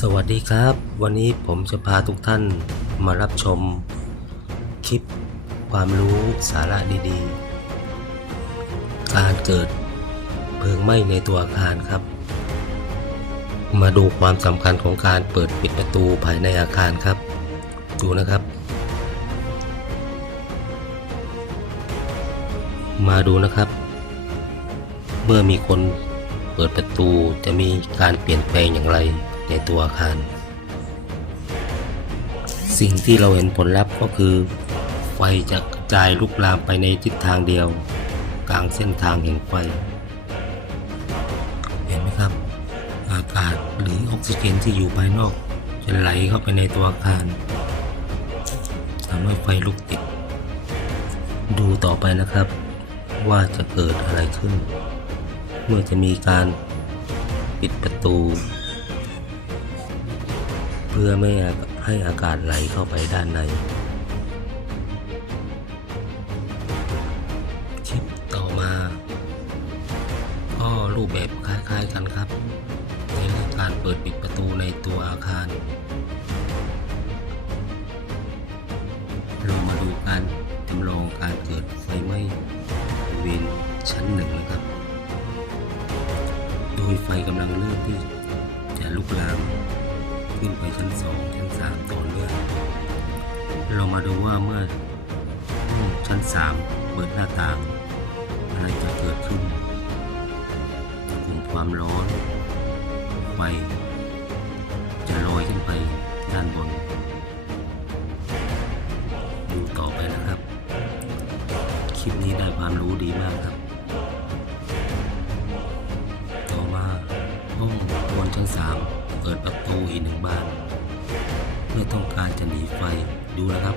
สวัสดีครับ วันนี้ผมจะพาทุกท่านมารับชม คลิปความรู้สาระดีๆ การเกิดเพลิงไหม้ในตัวอาคารครับ มาดูความสำคัญของการเปิดปิดประตูภายในอาคารครับ ดูนะครับ มาดูนะครับ เมื่อมีคนเปิดประตูจะมีการเปลี่ยนแปลงอย่างไร ในตัวอาคาร สิ่งที่เราเห็นผลลัพธ์ก็คือ ไฟจะกระจายลุกลามไปในทิศทางเดียว กลางเส้นทางแห่งไฟ เห็นไหมครับ อากาศหรือออกซิเจนที่อยู่ภายนอกจะไหลเข้าไปในตัวอาคารทำให้ไฟลุกติด ดูต่อไปนะครับ ว่าจะเกิดอะไรขึ้น เมื่อจะมีการปิดประตู พื่อไม่ให้อากาศไหลเข้าไปด้านในคลิปต่อมาก็รูปแบบคล้ายๆกันครับ ในเรื่องการเปิดปิดประตูในตัวอาคารเรามาดูการจำลองการเกิดไฟไหม้บริเวณชั้นหนึ่งนะครับ โดยไฟกำลังเริ่มที่จะลุกลาม ขึ้นไปชั้นสองชั้นสามต่อเนื่องเรามาดูว่าเมื่อชั้นสามเปิดหน้าต่างอะไรจะเกิดขึ้นกลุ่มความร้อนไฟจะลอยขึ้นไปด้านบนดูต่อไปนะครับ คลิปนี้ได้ความรู้ดีมากครับ ต่อมาห้องบนชั้นสาม เปิดประตูอีกหนึ่งบาน เพื่อต้องการจะหนีไฟดูนะครับ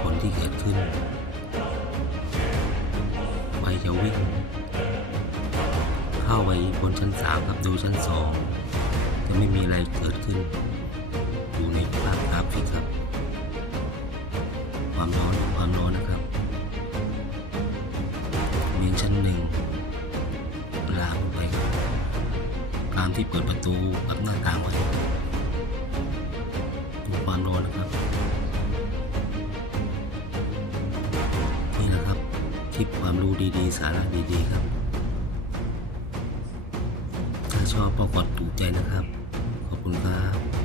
ผลที่เกิดขึ้น ไฟจะวิ่ง เข้าไปบนชั้นสามครับดูชั้นสองจะไม่มีอะไรเกิดขึ้น ดูในภาพกราฟิกครับ ความร้อนความร้อนนะครับามที่เปิดประตูกับหน้าต่างไว้ดูความร้อนนะครับ นี่นะครับคลิปความรู้ดีๆ สาระดีๆครับ ถ้าชอบก็กดถูกใจนะครับ ขอบคุณครับ